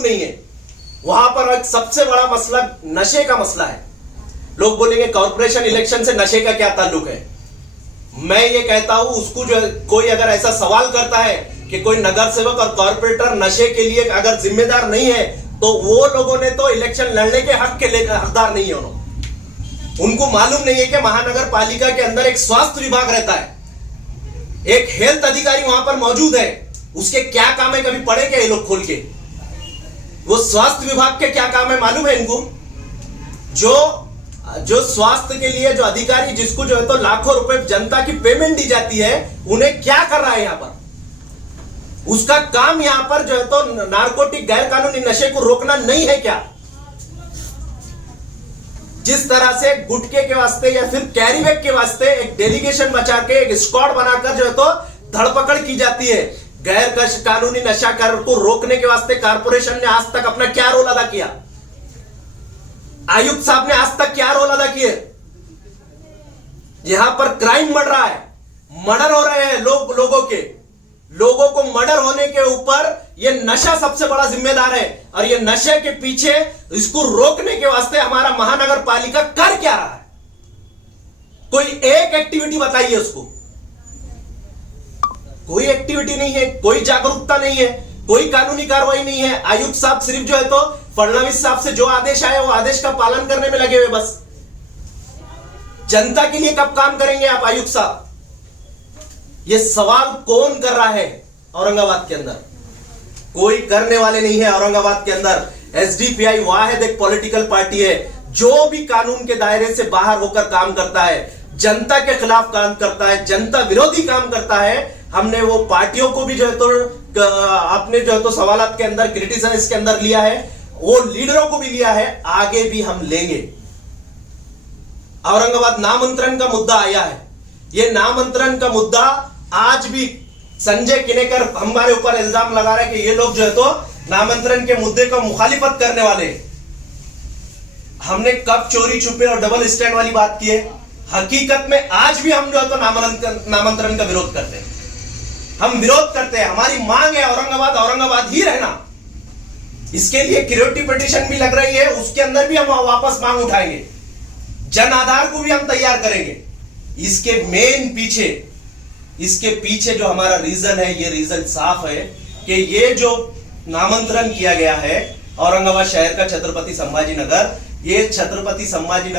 ताल्लुक नहीं है। वहां पर एक सबसे बड़ा मसला नशे का मसला है। लोग बोलेंगे कॉर्पोरेशन इलेक्शन से नशे का क्या ताल्लुक है। मैं ये कहता हूं, उसको जो कोई अगर ऐसा सवाल करता है कि कोई नगर सेवक और कॉर्पोरेटर नशे के लिए अगर जिम्मेदार नहीं है, तो वो लोगों ने तो इलेक्शन लड़ने के हकदार नहीं है। उनको मालूम नहीं है कि महानगर पालिका के अंदर एक स्वास्थ्य विभाग रहता है, एक हेल्थ अधिकारी वहां पर मौजूद है। उसके क्या काम है, कभी पढ़े क्या ये लोग खोल के? वो स्वास्थ्य विभाग के क्या काम है मालूम है इनको? जो स्वास्थ्य के लिए जो अधिकारी, जिसको जो है तो लाखों रुपए जनता की पेमेंट दी जाती है, उन्हें क्या कर रहा है यहां पर? उसका काम यहां पर जो है तो नारकोटिक गैर कानूनी नशे को रोकना नहीं है क्या? जिस तरह से गुटखे के वास्ते या फिर कैरी बैग के वास्ते एक डेलीगेशन बचा के एक स्क्वाड बनाकर जो है तो धरपकड़ की जाती है, गैर कानूनी नशाकार को रोकने के वास्ते कॉर्पोरेशन ने आज तक अपना क्या रोल अदा किया? आयुक्त साहब ने आज तक क्या रोल अदा किए? यहां पर क्राइम बढ़ रहा है, मर्डर हो रहे हैं लोगों को मर्डर होने के ऊपर ये नशा सबसे बड़ा जिम्मेदार है। और ये नशे के पीछे इसको रोकने के वास्ते हमारा महानगर पालिका कर क्या रहा है? कोई एक एक्टिविटी बताइए उसको। कोई एक्टिविटी नहीं है, कोई जागरूकता नहीं है, कोई कानूनी कार्रवाई नहीं है। आयुक्त साहब सिर्फ जो है तो फडणवीस साहब से जो आदेश आए वो आदेश का पालन करने में लगे हुए बस। जनता के लिए कब काम करेंगे आप आयुक्त साहब? ये सवाल कौन कर रहा है औरंगाबाद के अंदर? कोई करने वाले नहीं है औरंगाबाद के अंदर। एसडीपीआई वाहिद एक पॉलिटिकल पार्टी है जो भी कानून के दायरे से बाहर होकर काम करता है, जनता के खिलाफ काम करता है, जनता विरोधी काम करता है। हमने वो पार्टियों को भी जो है तो आपने जो है तो सवालात के अंदर क्रिटिसाइज के अंदर लिया है, वो लीडरों को भी लिया है, आगे भी हम लेंगे। औरंगाबाद नामांतरण का मुद्दा आया है, ये नामांतरण का मुद्दा आज भी संजय किनेकर हमारे ऊपर इल्जाम लगा रहे हैं कि ये लोग जो है तो नामांतरण के मुद्दे को मुखालिफत करने वाले। हमने कब चोरी छुपे और डबल स्टैंड वाली बात की है? हकीकत में आज भी हम जो है तो नामांतरण का विरोध करते हैं। हम विरोध करते हैं, हमारी मांग है औरंगाबाद ही रहना। इसके लिए क्रिएटिव पिटीशन भी लग रही है, उसके अंदर भी हम वापस मांग उठाएंगे, जन आधार को भी हम तैयार करेंगे। इसके पीछे जो हमारा रीजन है, ये रीजन साफ है कि ये जो नामांतरण किया गया है औरंगाबाद शहर का छत्रपति संभाजी नगर, ये छत्रपति संभाजी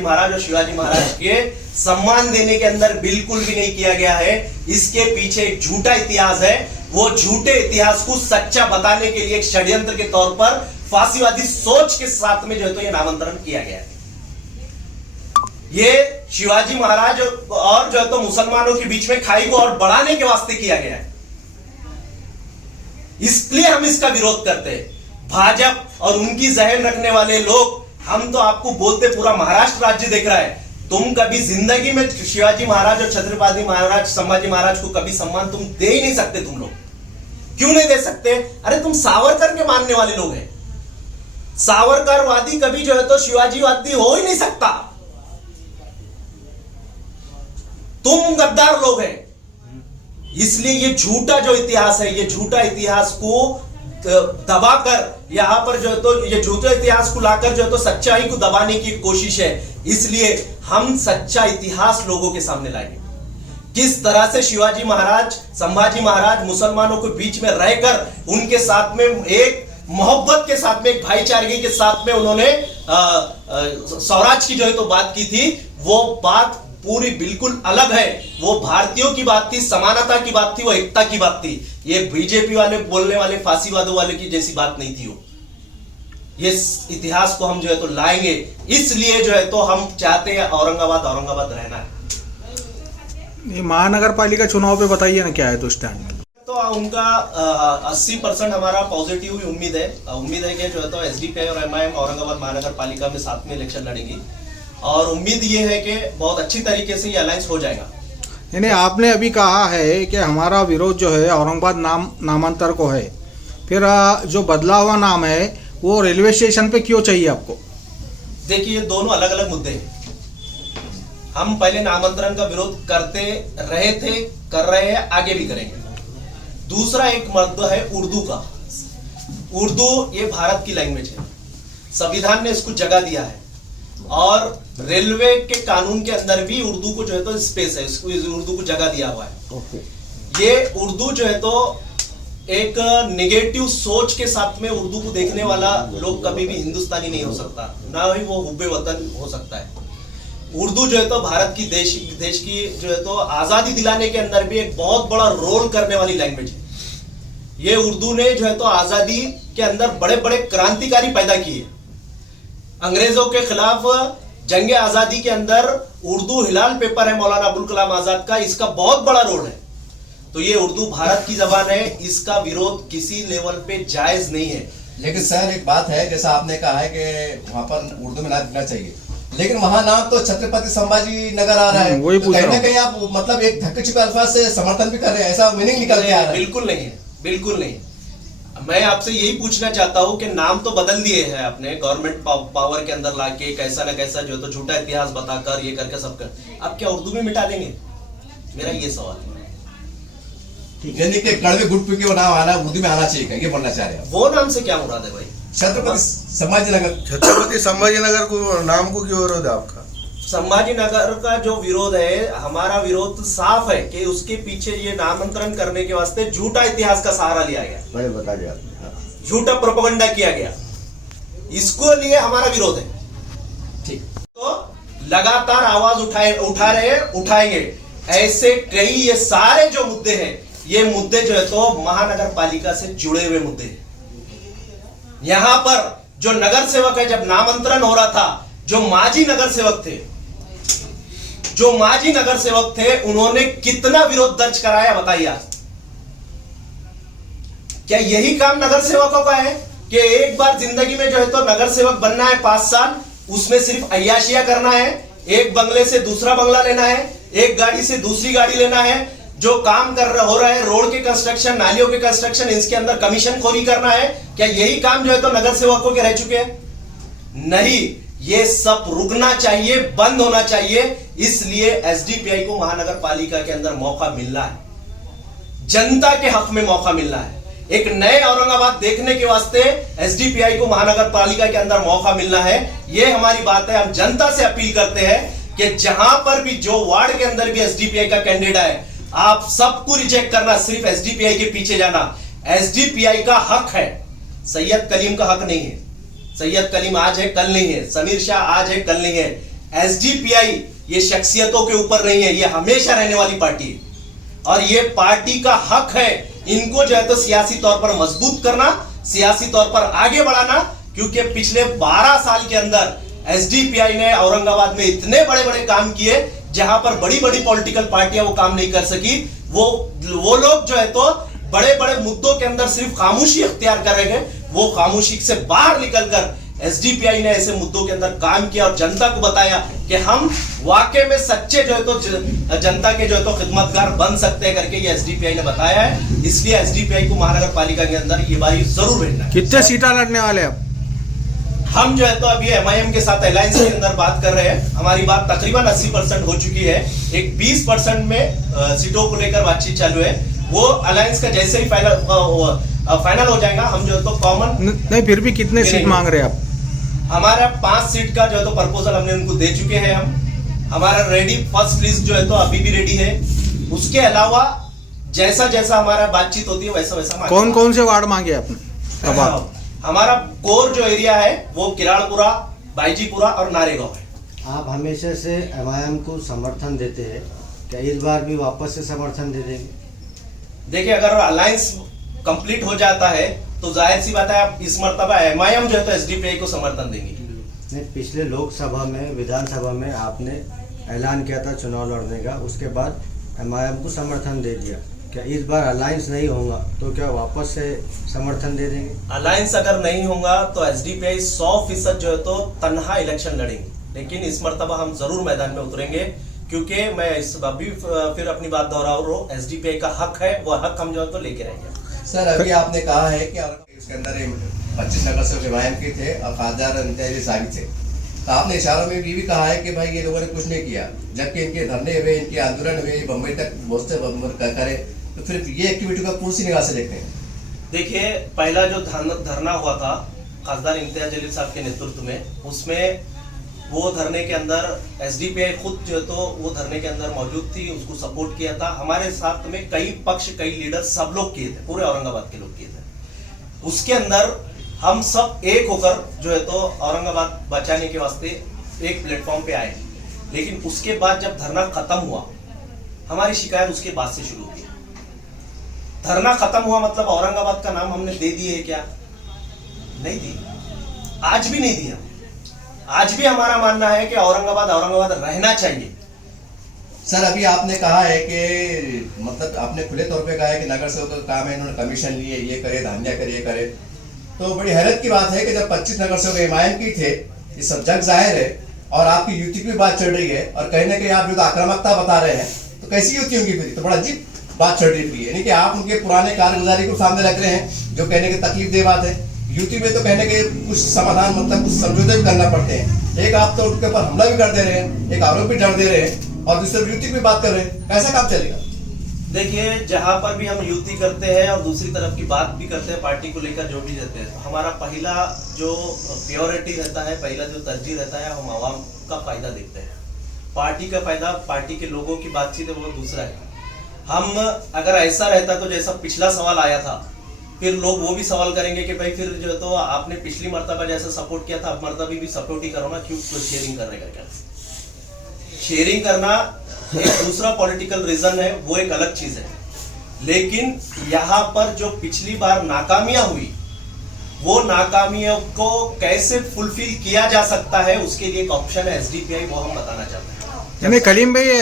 महाराज और शिवाजी महाराज के सम्मान देने के अंदर बिल्कुल भी नहीं किया गया है। इसके पीछे एक झूठा इतिहास है। वो झूठे इतिहास को सच्चा बताने के लिए एक षड्यंत्र के तौर पर फांसीवादी सोच के साथ में जो है तो ये नामांतरण किया गया है। ये शिवाजी महाराज और जो है तो मुसलमानों के बीच में खाई को और बढ़ाने के वास्ते किया गया है। इसलिए हम इसका विरोध करते हैं। भाजपा और उनकी जहन रखने वाले लोग, हम तो आपको बोलते पूरा महाराष्ट्र राज्य देख रहा है, तुम कभी जिंदगी में शिवाजी महाराज और छत्रपति महाराज संभाजी महाराज को कभी सम्मान तुम दे ही नहीं सकते। तुम लोग क्यों नहीं दे सकते? अरे तुम सावरकर के मानने वाले लोग हैं। सावरकरवादी कभी जो है तो शिवाजीवादी हो ही नहीं सकता। तुम गद्दार लोग हैं। इसलिए ये झूठा जो इतिहास है, ये झूठा इतिहास को दबाकर यहां पर जो है तो ये झूठे इतिहास को लाकर जो है तो सच्चाई को दबाने की कोशिश है। इसलिए हम सच्चा इतिहास लोगों के सामने लाएंगे। किस तरह से शिवाजी महाराज संभाजी महाराज मुसलमानों के बीच में रहकर उनके साथ में एक मोहब्बत के साथ में, एक भाईचारगी के साथ में उन्होंने स्वराज की जो है तो बात की थी, वो बात पूरी बिल्कुल अलग है। वो भारतीयों की बात थी, समानता की बात थी, वो एकता की बात थी। ये बीजेपी वाले बोलने वाले फांसीवादों वाले की जैसी बात नहीं थी। वो ये इतिहास को हम जो है तो लाएंगे। इसलिए जो है तो हम चाहते हैं औरंगाबाद रहना है। ये महानगर पालिका चुनाव पे बताइए ना क्या है तो स्टैंड? तो उनका 80% हमारा पॉजिटिव उम्मीद है कि जो है तो एसडीपीआई और एमआईएम औरंगाबाद महानगर पालिका में साथ में इलेक्शन लड़ेंगी और उम्मीद ये है कि बहुत अच्छी तरीके से ये अलायंस हो जाएगा। यानी आपने अभी कहा है कि हमारा विरोध जो है औरंगाबाद नामांतर को है, फिर जो बदला हुआ नाम है वो रेलवे स्टेशन पे क्यों चाहिए आपको? देखिए, दोनों अलग अलग मुद्दे हैं। हम पहले नामांतरण का विरोध करते रहे थे, कर रहे हैं, आगे भी करेंगे। दूसरा एक मुद्दा है उर्दू का। उर्दू ये भारत की लैंग्वेज है, संविधान ने इसको जगह दिया है और रेलवे के कानून के अंदर भी उर्दू को जो है तो स्पेस है, इसको उर्दू को जगह दिया हुआ है। ये उर्दू जो है तो एक नेगेटिव सोच के साथ में उर्दू को देखने वाला लोग कभी भी हिंदुस्तानी नहीं हो सकता, ना ही वो हुब्बे वतन हो सकता है। उर्दू जो है तो भारत की देश की जो है तो आजादी दिलाने के अंदर भी एक बहुत बड़ा रोल करने वाली लैंग्वेज है। ये उर्दू ने जो है तो आजादी के अंदर बड़े बड़े क्रांतिकारी पैदा किए। अंग्रेजों के खिलाफ जंग आजादी के अंदर उर्दू हिलाल पेपर है मौलाना अबुल कलाम आजाद का, इसका बहुत बड़ा रोल है। तो ये उर्दू भारत की जबान है, इसका विरोध किसी लेवल पे जायज नहीं है। लेकिन सर एक बात है, जैसा आपने कहा है कि वहाँ पर उर्दू में नाम लिखना चाहिए, लेकिन वहाँ नाम तो छत्रपति संभाजी नगर आ रहा है, वही तो पूछ कहीं रहा ना हूँ। कहीं आप मतलब एक धक्के चुके अल्फाज से समर्थन भी कर रहे हैं, ऐसा मीनिंग निकल के आ रहा है। बिल्कुल नहीं है, बिल्कुल नहीं। मैं आपसे यही पूछना चाहता हूं कि नाम तो बदल दिए हैं आपने गवर्नमेंट पावर के अंदर लाके, कैसा ना कैसा जो तो झूठा इतिहास बताकर ये करके सब कर, अब क्या उर्दू में मिटा देंगे? मेरा ये सवाल है। यानी कि कड़वे गुट पी के वो नाम आना उर्दू में आना चाहिए, ये बोलना चाह रहे हैं वो नाम से क्या मुराद है भाई? छत्रपति संभाजी नगर। छत्रपति संभाजी नगर को नाम को क्यों विरोध है आपका? संभाजी नगर का जो विरोध है, हमारा विरोध साफ है कि उसके पीछे ये नामांतरण करने के वास्ते झूठा इतिहास का सहारा लिया गया, बड़े बता दिया आपने। झूठा प्रोपेगेंडा किया गया, इसको लिए हमारा विरोध है। ठीक, तो लगातार आवाज उठा रहे हैं, उठाएंगे। ऐसे कई ये सारे जो मुद्दे हैं, ये मुद्दे जो है तो महानगर पालिका से जुड़े हुए मुद्दे हैं। यहां पर जो नगर सेवक है, जब नामांतरण हो रहा था, जो माजी नगर सेवक थे, उन्होंने कितना विरोध दर्ज कराया बताइए आज। क्या यही काम नगर सेवकों का है कि एक बार जिंदगी में जो है तो नगर सेवक बनना है 5 साल, उसमें सिर्फ अय्याशिया करना है, एक बंगले से दूसरा बंगला लेना है, एक गाड़ी से दूसरी गाड़ी लेना है, जो काम हो रहा है रोड के कंस्ट्रक्शन, नालियों के कंस्ट्रक्शन, इसके अंदर कमीशन खोरी करना है? क्या यही काम जो है तो नगर सेवकों के रह चुके हैं? नहीं, ये सब रुकना चाहिए, बंद होना चाहिए। इसलिए एसडीपीआई को महानगर पालिका के अंदर मौका मिल रहा है, जनता के हक में मौका मिल रहा है। एक नए औरंगाबाद देखने के वास्ते एसडीपीआई को महानगर पालिका के अंदर मौका मिलना है, ये हमारी बात है। हम जनता से अपील करते हैं कि जहां पर भी जो वार्ड के अंदर भी एसडीपीआई का कैंडिडेट है, आप सबको रिजेक्ट करना, सिर्फ एसडीपीआई के पीछे जाना। एसडीपीआई का हक है, सैयद कलीम का हक नहीं है। सैयद कलीम आज है, कल नहीं है। समीर शाह आज है, कल नहीं है। एसडीपीआई ये शख्सियतों के ऊपर नहीं है, ये हमेशा रहने वाली पार्टी है और ये पार्टी का हक है इनको जो है तो सियासी तौर पर मजबूत करना, सियासी तौर पर आगे बढ़ाना। क्योंकि पिछले 12 साल के अंदर एसडीपीआई ने औरंगाबाद में इतने बड़े बड़े काम किए जहां पर बड़ी बड़ी पॉलिटिकल पार्टियां वो काम नहीं कर सकी। वो लोग जो है तो बड़े बड़े मुद्दों के अंदर सिर्फ खामोशी अख्तियार करेंगे। वो खामोशी से बाहर निकलकर एसडीपीआई ने ऐसे मुद्दों के अंदर काम किया और जनता को बताया कि हम वाकई में सच्चे जो है तो जनता के जो है तो खिदमतगार बन सकते हैं करके ये एसडीपीआई ने बताया है। इसलिए एसडीपीआई को महानगर पालिका के अंदर ये बारी जरूर भेजना है। कितने सीटा लड़ने वाले अब? हम जो है तो अभी एमआईएम के साथ अलायंस के अंदर बात कर रहे हैं। हमारी बात तकरीबन 80% हो चुकी है। एक 20% में सीटों को लेकर बातचीत चालू है। वो अलायंस का जैसे ही फाइनल हो जाएगा, हम जो है तो कॉमन नहीं, फिर भी कितने सीट मांग रहे हैं आप? हमारा 5 सीट का जो है तो प्रपोजल हमने उनको दे चुके हैं। हमारा रेडी, फर्स्ट लिस्ट जो है तो अभी भी रेडी है। उसके अलावा जैसा जैसा हमारा बातचीत होती है वैसा वैसा कौन कौन से वार्ड मांगे आपने? अब हमारा कोर जो एरिया है वो किराड़पुरा, बाईजीपुरा और नारेगांव है। आप हमेशा से एमआईएम को समर्थन देते हैं, क्या इस बार भी वापस से समर्थन दे देंगे? देखिए, अगर अलायंस कंप्लीट हो जाता है तो जाहिर सी बात है आप इस मर्तबा एमआईएम जो है तो एसडीपीआई को समर्थन देंगे। नहीं, पिछले लोकसभा में, विधानसभा में आपने ऐलान किया था चुनाव लड़ने का, उसके बाद एमआईएम को समर्थन दे दिया। क्या इस बार अलायंस नहीं होगा तो क्या वापस से समर्थन दे देंगे? अलायंस अगर नहीं होगा तो एसडीपीआई 100% जो है तो तन्हा इलेक्शन लड़ेंगे। लेकिन इस मर्तबा हम जरूर मैदान में उतरेंगे, क्योंकि मैं इस अभी फिर अपनी बात दोहरा रहा हूँ, एसडीपीआई का हक है, वो हक हम जो है तो लेके रहेंगे। सर अभी आपने कहा है कि इसके अंदर 25 नगर से एमआईएम के थे और खासदार इम्तियाज साबित थे, तो आपने इशारों में भी कहा है कि भाई ये लोगों ने कुछ नहीं किया, जबकि इनके धरने हुए, इनके आंदोलन हुए, बम्बई तक बहुत से करे, तो फिर ये एक्टिविटी का कौन सी निगाह से देखते हैं? देखिए, पहला जो धरना हुआ था खासदार इम्तियाज जलील साहब के नेतृत्व में, उसमें वो धरने के अंदर एसडीपीआई खुद जो तो वो धरने के अंदर मौजूद थी, उसको सपोर्ट किया था। हमारे साथ में कई पक्ष, कई लीडर, सब लोग किए थे, पूरे औरंगाबाद के लोग किए थे। उसके अंदर हम सब एक होकर जो है तो औरंगाबाद बचाने के वास्ते एक प्लेटफॉर्म पे आए। लेकिन उसके बाद जब धरना खत्म हुआ, हमारी शिकायत उसके बाद से शुरू हुई। धरना खत्म हुआ मतलब औरंगाबाद का नाम हमने दे दिए है क्या? नहीं दी, आज भी नहीं दिया। आज भी हमारा मानना है कि औरंगाबाद रहना चाहिए। सर, अभी आपने कहा है कि मतलब आपने खुले तौर पे कहा है कि नगर सेवक का काम है, इन्होंने कमीशन लिए, ये करे, धांधिया करे, ये करे। तो बड़ी हैरत की बात है कि जब 25 नगर सेवक एमआईएम की थे, ये सब जग जाहिर है, और आपकी युति की भी बात चल रही है, और कहीं ना कहीं आप जो आक्रामकता बता रहे हैं, तो कैसी युति होगी फिर? तो बड़ा अजीब बात चल रही है, यानी कि आप उनके पुराने कारगुजारी को सामने रख रहे हैं, जो कहने की तकलीफ दे बात है। यूटी में तो कहने के कुछ समाधान मतलब कुछ समझौते भी करना पड़ते हैं। एक आप तो उनके ऊपर हमला भी कर दे रहे हैं, एक आरोप भी डर दे रहे हैं, और दूसरे यूटी की बात कर रहे हैं, कैसा काम चलेगा? देखिए, जहां पर भी हम युति करते हैं और दूसरी तरफ की बात भी करते हैं पार्टी को लेकर, जो भी रहते हैं, तो हमारा पहला जो प्योरिटी रहता है, पहला जो तरजीह रहता है, हम आवाम का फायदा देखते हैं। पार्टी का फायदा, पार्टी के लोगों की बातचीत है, वो दूसरा है। हम अगर ऐसा रहता तो जैसा पिछला सवाल आया था, फिर लोग वो भी सवाल करेंगे कि भाई फिर जो तो आपने पिछली मर्तबा जैसा सपोर्ट किया था, अब मर्तबा भी सपोर्ट ही करो ना, क्यों शेयरिंग कर रहे हैं क्या? शेयरिंग करना एक दूसरा पॉलिटिकल रीजन है, वो एक अलग चीज है। लेकिन यहाँ पर जो पिछली बार नाकामियां हुई, वो नाकामियों को कैसे फुलफिल किया जा सकता है, उसके लिए एक ऑप्शन है एसडीपीआई, वो हम बताना चाहते हैं। यानी कलीम भाई,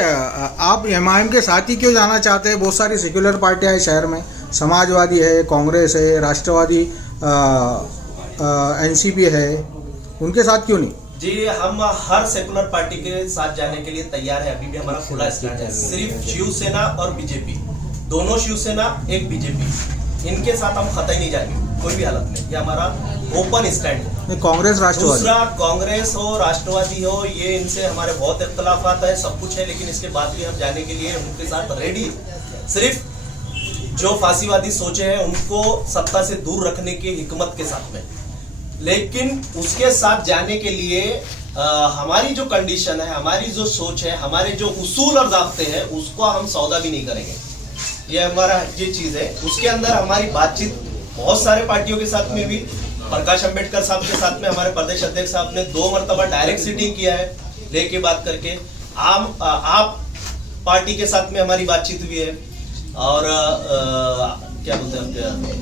आप एमआईएम के साथ ही क्यों जाना चाहते हैं? बहुत सारी सेक्युलर पार्टियां हैं शहर में, समाजवादी है, कांग्रेस है, राष्ट्रवादी एनसीपी है, उनके साथ क्यों नहीं? जी, हम हर सेकुलर पार्टी के साथ जाने के लिए तैयार है। अभी भी हमारा खुला स्टैंड है। सिर्फ शिवसेना और बीजेपी, दोनों शिवसेना, एक बीजेपी, इनके साथ हम कतई नहीं जाएंगे कोई भी हालत में। ये हमारा ओपन स्टैंड है। कांग्रेस, राष्ट्रवादी, दूसरा कांग्रेस हो, राष्ट्रवादी हो, ये इनसे हमारे बहुत इख्तलाफात है, सब कुछ है, लेकिन इसके बाद भी हम जाने के लिए उनके साथ रेडी। सिर्फ जो फांसीवादी सोचे हैं उनको सत्ता से दूर रखने की हिकमत के साथ में, लेकिन उसके साथ जाने के लिए हमारी जो कंडीशन है, हमारी जो सोच है, हमारे जो उसूल और ज़ाब्ते हैं, उसको हम सौदा भी नहीं करेंगे। ये हमारा ये चीज़ है। उसके अंदर हमारी बातचीत बहुत सारे पार्टियों के साथ में भी, प्रकाश अंबेडकर साहब के साथ में हमारे प्रदेश अध्यक्ष साहब ने 2 मरतबा डायरेक्ट सीटिंग किया है, लेके बात करके। आप पार्टी के साथ में हमारी बातचीत हुई है, और क्या बोलते हैं,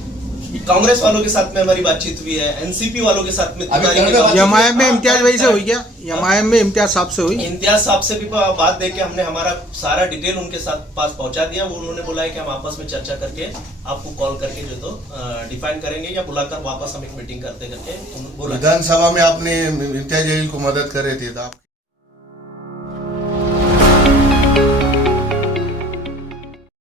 कांग्रेस वालों के साथ में हमारी बातचीत हुई है, एनसीपी वालों के साथ में। एमआईएम में इम्तियाज भाई से हुई क्या? एमआईएम में इम्तियाज साहब से हुई? इम्तियाज साहब से भी बात दे के हमने हमारा सारा डिटेल उनके साथ पास पहुंचा दिया। वो उन्होंने बोला है कि हम आपस में चर्चा करके आपको कॉल करके जो तो डिफाइन करेंगे, या बुलाकर वापस हम एक मीटिंग करते करके बोला। विधानसभा में आपने इम्तियाज जलील को मदद कर रहे थे, तो आप